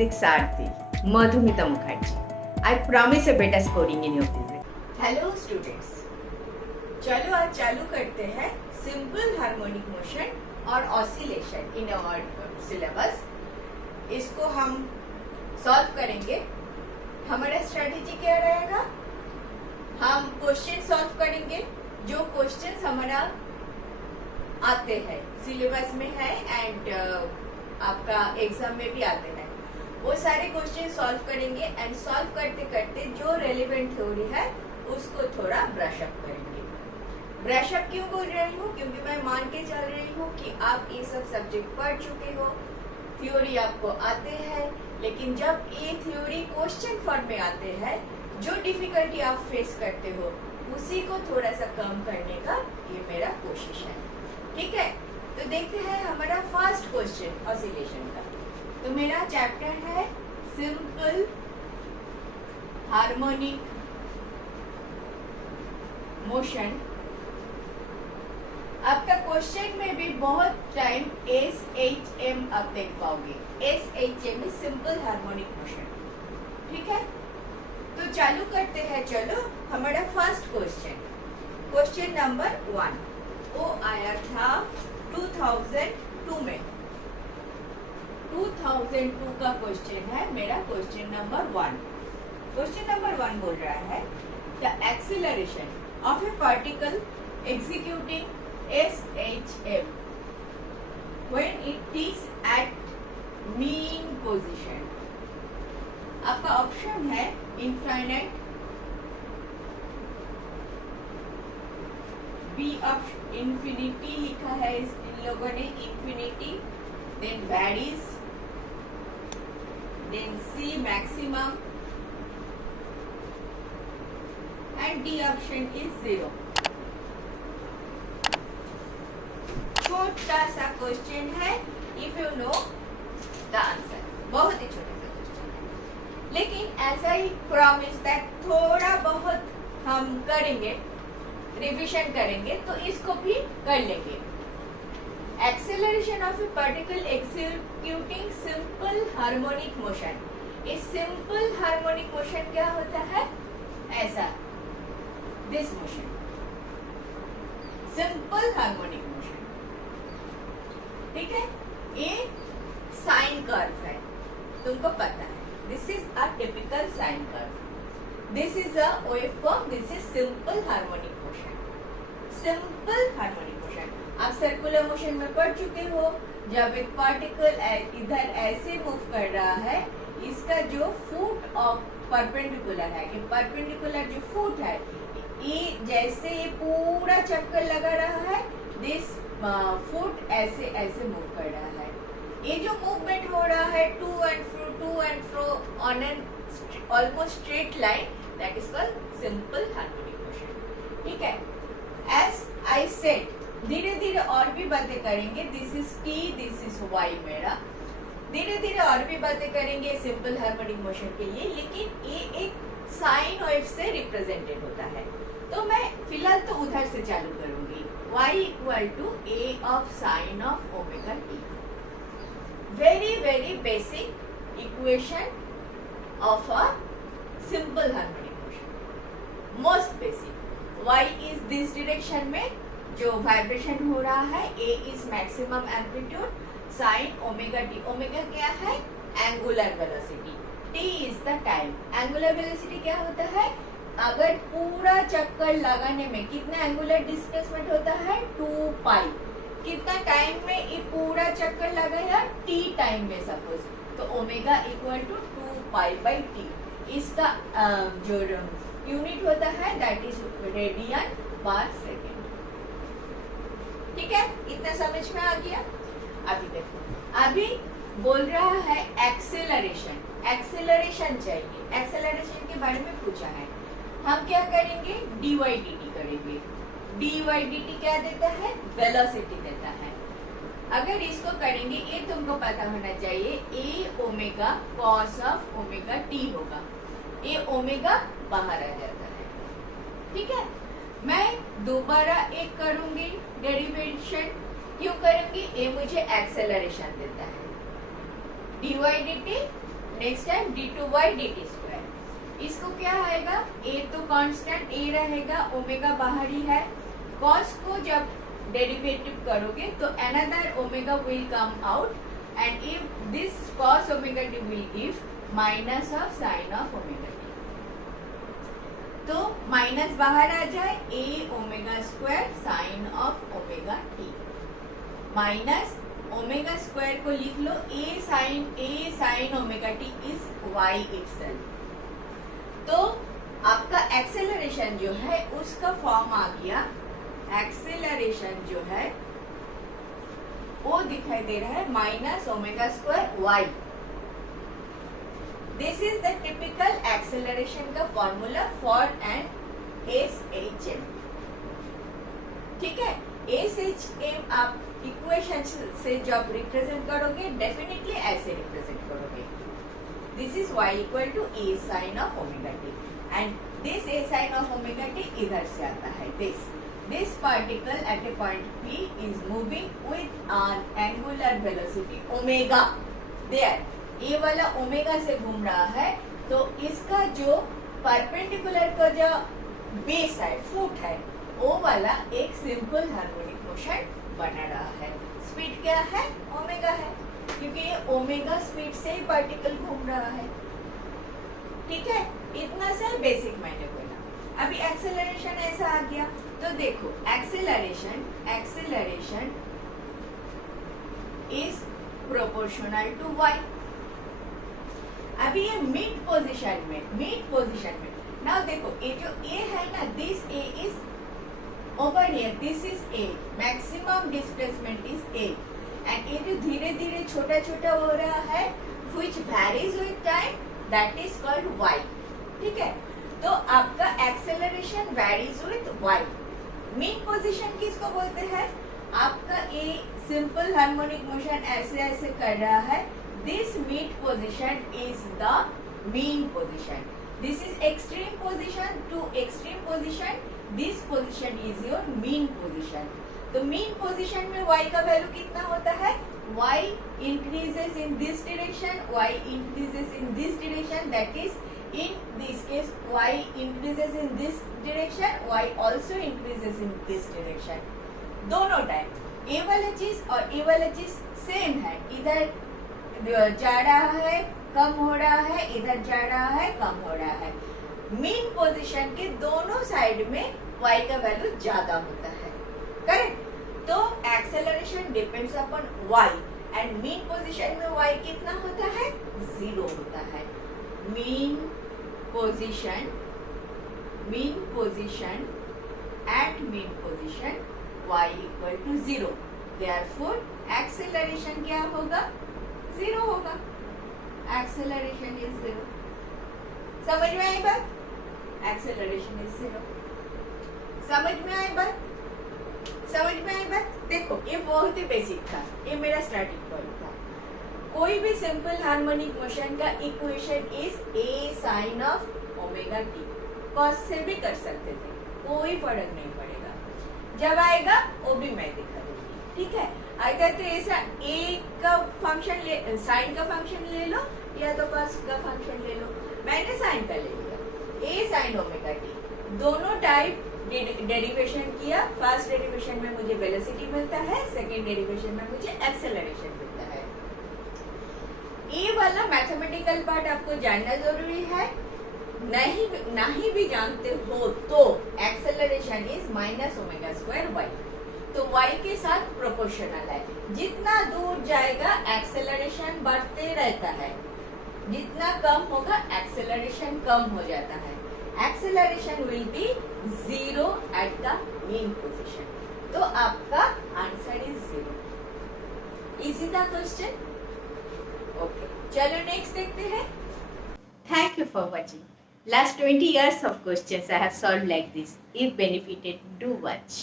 Physics Aarti, Madhumita Mukherjee. I promise a better scoring in your physics. Hello students, चलो आज चालू करते हैं सिंपल हार्मोनिक मोशन और ऑसिलेशन इन आवर सिलेबस। इसको हम सॉल्व करेंगे। हमारा स्ट्रेटेजी क्या रहेगा? हम क्वेश्चन सॉल्व करेंगे। जो क्वेश्चंस हमारा आते हैं, सिलेबस में है एंड आपका एग्जाम में भी आते हैं, वो सारे क्वेश्चन सॉल्व करेंगे एंड सॉल्व करते करते जो रेलेवेंट थ्योरी है उसको थोड़ा ब्रश अप करेंगे। ब्रश अप क्यों बोल रही हूँ? क्योंकि मैं मान के चल रही हूँ कि आप ये सब सब्जेक्ट पढ़ चुके हो, थ्योरी आपको आते हैं, लेकिन जब ये थ्योरी क्वेश्चन फॉर्म में आते हैं, जो डिफिकल्टी आप फेस करते हो उसी को थोड़ा सा कम करने का ये मेरा कोशिश है। ठीक है, तो देखते हैं हमारा फर्स्ट क्वेश्चन ऑसिलेशन का। तो मेरा चैप्टर है सिंपल हार्मोनिक मोशन। आपका क्वेश्चन में भी बहुत टाइम SHM आप देख पाओगे। SHM is simple harmonic motion. ठीक है, तो चालू करते हैं। चलो, हमारा फर्स्ट क्वेश्चन नंबर 1 वो आया था 2002 में। 2002 का क्वेश्चन है मेरा क्वेश्चन नंबर 1। क्वेश्चन नंबर 1 बोल रहा है the acceleration of a particle executing SHM when it is at mean position। आपका ऑप्शन है इनफाइनाइट, बी ऑप्शन इंफिनिटी लिखा है इन लोगों ने, infinity, then varies, then C maximum and D option is 0। छोटा सा क्वेश्चन है, if you know the answer, बहुत ही छोटा सा क्वेश्चन है, लेकिन ऐसा ही प्रॉमिस दैट थोड़ा बहुत हम करेंगे, रिविजन करेंगे तो इसको भी कर लेंगे। Acceleration of a particle executing simple harmonic motion. इस सिंपल हार्मोनिक मोशन क्या होता है? ऐसा, this motion, simple harmonic motion. ठीक है, ये साइन कर्व है, तुमको पता है, this is a typical sine curve, this is a waveform, this is simple harmonic motion. Simple harmonic motion आप सर्कुलर मोशन में पढ़ चुके हो। जब एक पार्टिकल इधर ऐसे मूव कर रहा है, इसका जो फुट ऑफ परपेंडिकुलर है, कि परपेंडिकुलर जो फुट है, ये जैसे ये पूरा चक्कर लगा रहा है, दिस फुट ऐसे ऐसे मूव कर रहा है। ये जो मूवमेंट हो रहा है to and fro on an almost straight line, that is called simple harmonic motion. ठीक है, एज आई सेड, धीरे धीरे और भी बातें करेंगे। This is T, this is Y मेरा। धीरे धीरे और भी बातें करेंगे सिंपल हार्मोनिक मोशन के लिए, लेकिन ये एक साइन वेव से रिप्रेजेंटेड होता है। तो मैं फिलहाल तो उधर से चालू करूंगी, y equal to A of sine of omega t। Very very basic equation of a simple harmonic motion, most basic. y is this direction में जो वाइब्रेशन हो रहा है, a is maximum amplitude, sine omega t। Omega क्या है? Angular velocity, t is the time. Angular velocity क्या होता है? अगर पूरा चक्कर लगाने में कितना एंगुलर डिस्प्लेसमेंट होता है? 2 पाई। कितना टाइम में ये पूरा चक्कर लगाया? t टाइम में सपोज, तो omega equal to 2 pi by t. इसका जो यूनिट होता है that is radian per second. ठीक है, इतना समझ में आ गया? अभी देखो, अभी बोल रहा है एक्सेलरेशन। एक्सेलरेशन चाहिए, एक्सेलरेशन के बारे में पूछा है। हम क्या करेंगे? dy/dt करेंगे। dy/dt क्या देता है? वेलोसिटी देता है। अगर इसको करेंगे, ये तुमको पता होना चाहिए, a omega cos of omega t होगा। ये ओमेगा बाहर आ जाता है। ठीक है, मैं दोबारा एक करूंगी डेरिवेशन। क्यों करूंगी? ये मुझे एक्सेलरेशन देता है। dy/dt next time d2y dt square. इसको क्या आएगा, a तो कांस्टेंट a रहेगा, ओमेगा बाहर ही है। cos को जब डेरिवेटिव करोगे तो another omega will come out and if this cos omega t will give minus of sine of omega t। तो माइनस बाहर आ जाए, a omega square sine of omega t minus omega square को लिख लो a sign omega t is y itself. तो आपका acceleration जो है उसका फॉर्म आ गया, एक्सेलरेशन जो है वो दिखाई दे रहा है minus omega square y। This is the typical acceleration का फॉर्मूला फॉर एन SHM। ठीक है, SHM आप इक्वेशन से जब रिप्रेजेंट करोगे डेफिनेटली ऐसे रिप्रेजेंट करोगे, this is y equal to a sine of omega t and this a sine of omega t इधर से आता है। This particle at a point p is moving with an angular velocity omega. There a वाला omega से घूम रहा है, तो इसका जो परपेंडिकुलर का जो बेस है, फुट है, वो वाला एक सिंपल हार्मोनिक मोशन बना रहा है। स्पीड क्या है, ओमेगा है, क्योंकि ये ओमेगा स्पीड से ही पार्टिकल घूम रहा है। ठीक है, इतना सा बेसिक मैंने बोला। अभी एक्सेलरेशन ऐसा आ गया, तो देखो acceleration is proportional to y। अभी ये मिड पोजीशन में नाउ देखो ये जो a है ना, this a is over here, this is A, maximum displacement is A and ये जो धीरे धीरे छोटा छोटा हो रहा है which varies with time, that is called y। ठीक है, तो आपका acceleration varies with y। Mean position किसको बोलते हैं, आपका A सिंपल हार्मोनिक मोशन ऐसे ऐसे कर रहा है, this mid position is the mean position। this is extreme position to extreme position, this position is your mean position। तो mean position में y का वैल्यू कितना होता है, y increases in this direction, y increases in this direction, that is in this case y increases in this direction, y also increases in this direction। दोनों time a वाला चीज और a वाला चीज सेम है, इधर जा रहा है कम हो रहा है, इधर जा रहा है कम हो रहा है। मीन पोजीशन के दोनों साइड में y का वैल्यू ज्यादा होता है, करेक्ट। तो acceleration depends upon y and mean position में y कितना होता है, 0 होता है। Mean position at mean position y equal to 0, therefore acceleration क्या होगा, 0 होगा। Acceleration is 0। समझ में आई बात, एक्सेलरेशन इज 0। समझ में आई बात। देखो ये बहुत ही बेसिक था, ये मेरा स्टार्टिंग पॉइंट था। कोई भी सिंपल हार्मोनिक मोशन का equation is a sine of omega t। Cos से भी कर सकते थे, कोई फर्क नहीं पड़ेगा, जब आएगा वो भी मैं दिखा दूंगी। ठीक है, अगर तो ऐसा a का फंक्शन ले, साइन का फंक्शन ले लो या तो कॉस का फंक्शन ले लो। मैंने साइन का ले लिया, a साइन ओमेगा t। दोनों टाइप डेरिवेशन किया, फर्स्ट डेरिवेशन में मुझे वेलोसिटी मिलता है, सेकेंड डेरिवेशन में मुझे एक्सेलरेशन मिलता है। ये वाला मैथमेटिकल पार्ट आपको जानना जरूरी है, नहीं भी जानते हो तो acceleration is minus omega square y। तो y के साथ प्रोपोर्शनल है, जितना दूर जाएगा एक्सेलरेशन बढ़ते रहता है, जितना कम होगा एक्सेलरेशन कम हो जाता है। Acceleration will be 0 at the mean position, तो आपका आंसर इज 0। इजी था क्वेश्चन, ओके। चलो नेक्स्ट देखते हैं। Thank you for watching. Last 20 years of questions I have solved like this. If benefited, do watch.